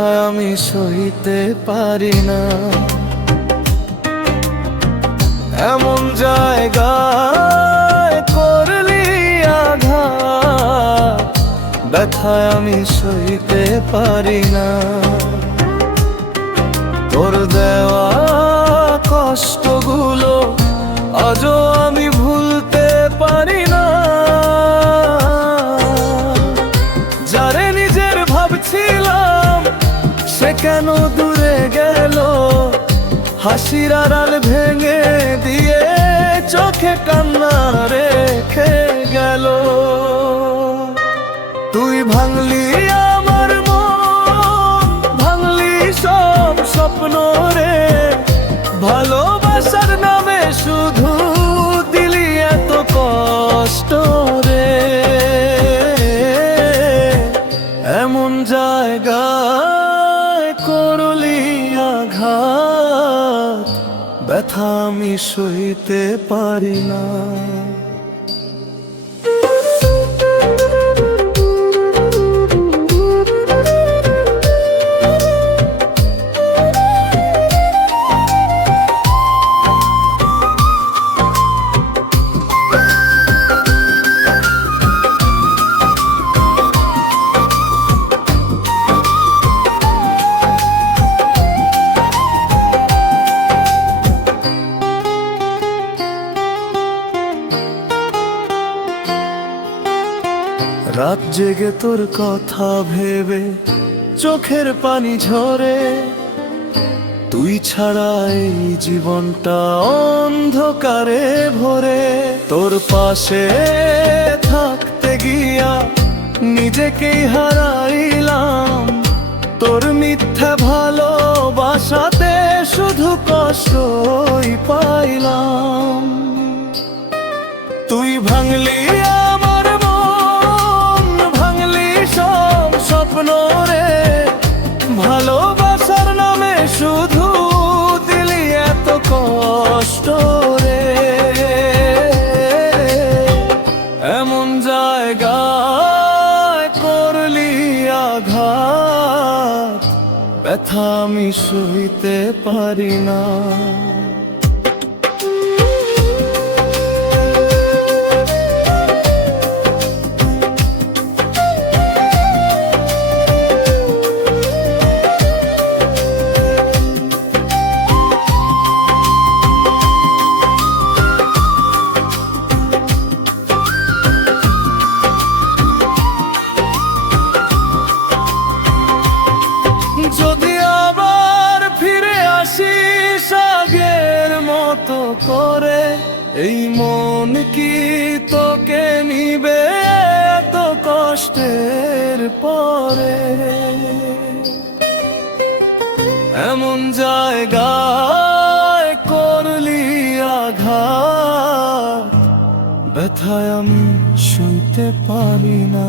ব্যথায় আমি সইতে পারি না। এমন জায়গায় করলি আঘাত, ব্যথায় আমি সইতে পারি না। তোর দেওয়া কষ্টগুলো আজও আমি ভুলতে পারি না। যারে নিজের ভাবছিলাম সে কেন দূরে গেল, হাসির আড়াল ভেঙে দিয়ে চোখে কান্না রেখে গেল। তুই ভাঙলি আমার মন, ভাঙলি সব স্বপ্ন রে, ভালোবাসার নামে শুধু দিলি এত কষ্ট রে। এমন জায়গায় করলি আঘাত, ব্যথা আমি সইতে পারি না। রাত জেগে তোর কথা ভেবে চোখের পানি ঝরে, তুই ছাড়া এই জীবনটা অন্ধকারে ভরে। তোর পাশে থাকতে গিয়া নিজেকেই হারাইলাম, তোর মিথ্যা ভালোবাসাতে শুধু কষ্টই পাইলাম। তুই ভাঙলি আমার মন, ভাঙলি সব স্বপ্ন রে, ভালোবাসার নামে শুধু দিলি এত কষ্ট রে। এমন জায়গায় করলি আঘাত, ব্যথা আমি সইতে পারি না। যদি আবার ফিরে আসিস আগের মতো করে, এই মন কি তোকে নিবে এত কষ্টের পরে। এমন জায়গায় করলি আঘাত, ব্যথায় আমি সইতে পারি না।